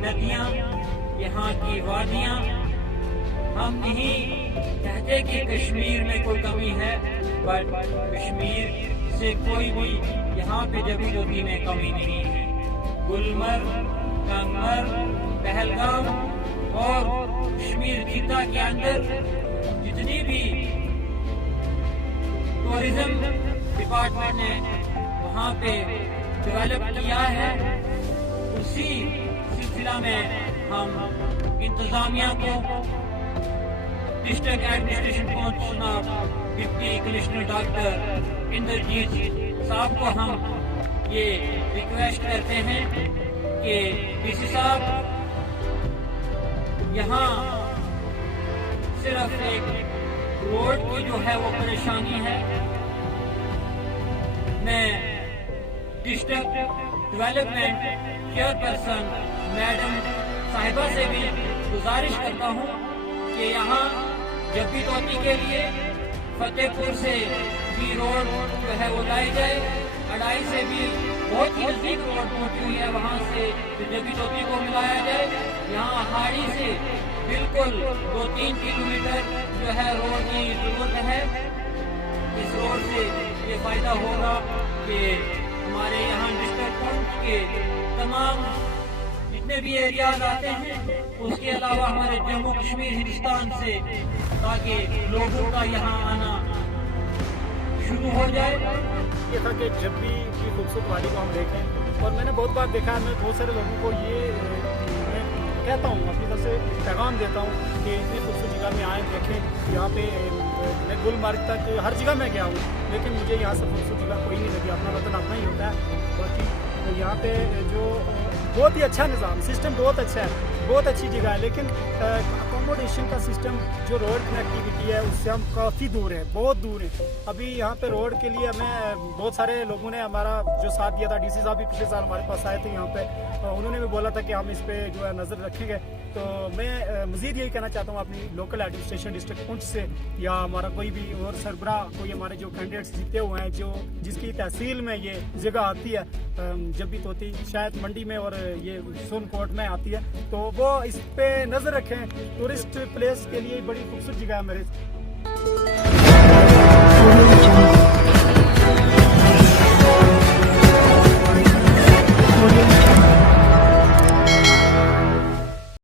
नदियाँ, यहाँ की वादियाँ। हम नहीं कहते कि कश्मीर में कोई कमी है, बट कश्मीर से कोई भी यहाँ पे जबी जोती में कमी नहीं है। गुलमर्ग, कंगमर्ग, पहलगाम और कश्मीर खिता के अंदर जितनी भी टूरिज्म डिपार्टमेंट ने वहाँ पे डेवलप किया है, उसी सिलसिला में हम इंतजामिया को, डिस्ट्रिक्ट एडमिनिस्ट्रेशन पहुंचना, डिप्टी कमिश्नर डॉक्टर इंद्रजीत साहब को हम ये रिक्वेस्ट करते हैं कि डीसी साहब, यहाँ सिर्फ एक रोड की जो है वो परेशानी है। मैं डिस्ट्रिक्ट डेवलपमेंट चेयरपर्सन मैडम साहिबा से भी गुजारिश करता हूँ कि यहाँ जब्बी तोती के लिए फतेहपुर से भी रोड जो है वो लाई जाए। अड़ाई से भी बहुत ही नजदीक रोड पहुंची हुई है, वहाँ से जब्बी तोती को मिलाया जाए। यहाँ हाड़ी से बिल्कुल 2-3 किलोमीटर जो है रोड की जरूरत है। इस रोड से ये फायदा होगा कि हमारे यहाँ डिस्ट्रिक्ट पहुंच के तमाम जितने भी एरियाज आते हैं, उसके अलावा हमारे जम्मू कश्मीर हिंदुस्तान से, ताकि लोगों का यहाँ आना शुरू हो जाए। ये था कि जब भी की खूबसूरत वादी को हम देखें, और मैंने बहुत बार देखा है, मैं बहुत सारे लोगों को ये मैं कहता हूँ, अपनी तरफ से पैगाम देता हूँ कि इतनी खूबसूरत जगह में आए, देखें। यहाँ पे मैं गुलमर्ग तक हर जगह मैं गया हूँ, लेकिन मुझे यहाँ से खूबसूरत जगह कोई नहीं लगी। अपना वतन अपना ही होता है। बाकी तो यहाँ पे जो बहुत ही अच्छा निज़ाम, सिस्टम बहुत अच्छा है, बहुत अच्छी जगह है, लेकिन अकोमोडेशन का सिस्टम, जो रोड कनेक्टिविटी है, उससे हम काफ़ी दूर है, बहुत दूर है। अभी यहाँ पे रोड के लिए हमें बहुत सारे लोगों ने हमारा जो साथ दिया था, डीसी साहब भी पिछले साल हमारे पास आए थे यहाँ पे, उन्होंने भी बोला था कि हम इस पे जो है नज़र रखेंगे। तो मैं मज़ीद यही कहना चाहता हूँ अपनी लोकल एडमिनिस्ट्रेशन डिस्ट्रिक्ट पुंछ से, या हमारा कोई भी और सरबरा, कोई हमारे जो कैंडिडेट्स जीते हुए हैं, जो जिसकी तहसील में ये जगह आती है, जब्बी तोती शायद मंडी में और ये सोनकोट में आती है, तो वो इस पे नज़र रखें। टूरिस्ट प्लेस के लिए बड़ी खूबसूरत जगह है मेरे।